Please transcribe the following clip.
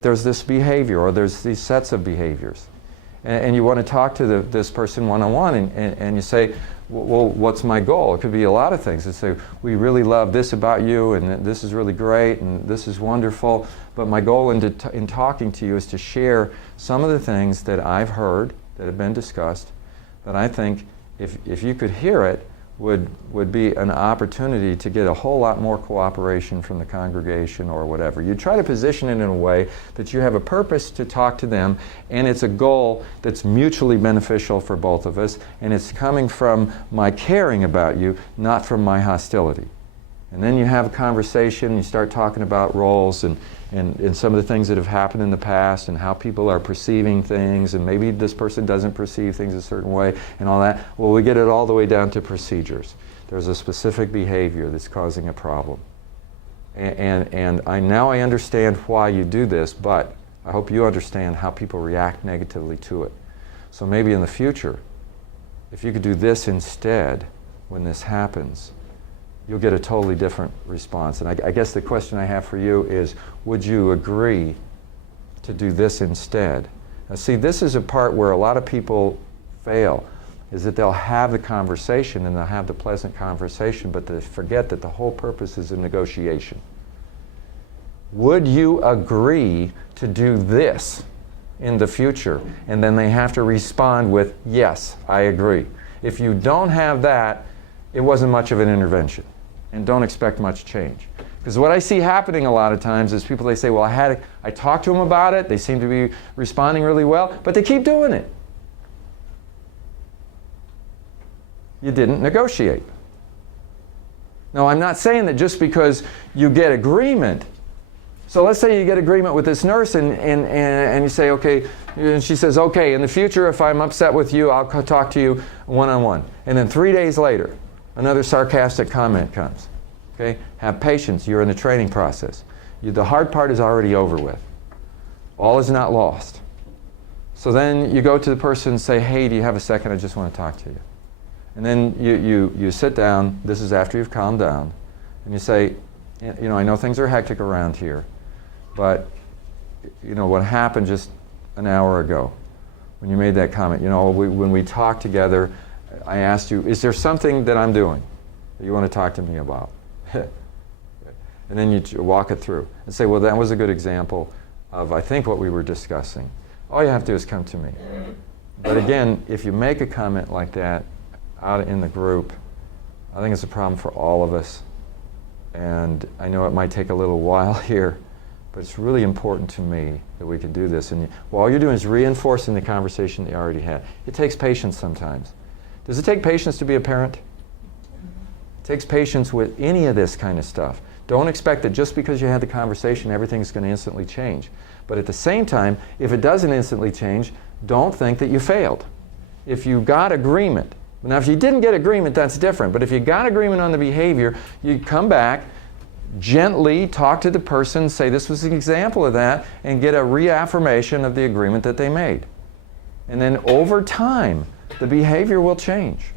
there's this behavior or there's these sets of behaviors. And you want to talk to this person one-on-one and you say, well, what's my goal? It could be a lot of things. You say, we really love this about you and this is really great and this is wonderful, but my goal in talking to you is to share some of the things that I've heard that have been discussed that I think if you could hear it would be an opportunity to get a whole lot more cooperation from the congregation or whatever. You try to position it in a way that you have a purpose to talk to them and it's a goal that's mutually beneficial for both of us and it's coming from my caring about you, not from my hostility. And then you have a conversation, you start talking about roles and some of the things that have happened in the past and how people are perceiving things and maybe this person doesn't perceive things a certain way and all that. Well, we get it all the way down to procedures. There's a specific behavior that's causing a problem. And now I understand why you do this, but I hope you understand how people react negatively to it. So maybe in the future, if you could do this instead when this happens, you'll get a totally different response. And I guess the question I have for you is, would you agree to do this instead? Now see, this is a part where a lot of people fail, is that they'll have the conversation and they'll have the pleasant conversation, but they forget that the whole purpose is a negotiation. Would you agree to do this in the future? And then they have to respond with, yes, I agree. If you don't have that, it wasn't much of an intervention. And don't expect much change. Because what I see happening a lot of times is people, they say, well, I talked to them about it, they seem to be responding really well, but they keep doing it. You didn't negotiate. Now, I'm not saying that just because you get agreement. So let's say you get agreement with this nurse and you say, okay, and she says, okay, in the future, if I'm upset with you, I'll talk to you one-on-one. And then 3 days later, another sarcastic comment comes. Okay? Have patience. You're in the training process. The hard part is already over with. All is not lost. So then you go to the person and say, hey, do you have a second? I just want to talk to you. And then you sit down. This is after you've calmed down. And you say, you know, I know things are hectic around here, but you know what happened just an hour ago when you made that comment. You know, when we talked together, I asked you, is there something that I'm doing that you want to talk to me about? And then you walk it through and say, well, that was a good example of, I think, what we were discussing. All you have to do is come to me. But again, if you make a comment like that out in the group, I think it's a problem for all of us. And I know it might take a little while here, but it's really important to me that we can do this. And all you're doing is reinforcing the conversation that you already had. It takes patience sometimes. Does it take patience to be a parent? It takes patience with any of this kind of stuff. Don't expect that just because you had the conversation, everything's going to instantly change. But at the same time, if it doesn't instantly change, don't think that you failed. If you got agreement, now if you didn't get agreement, that's different. But if you got agreement on the behavior, you come back, gently talk to the person, say this was an example of that, and get a reaffirmation of the agreement that they made. And then over time, the behavior will change.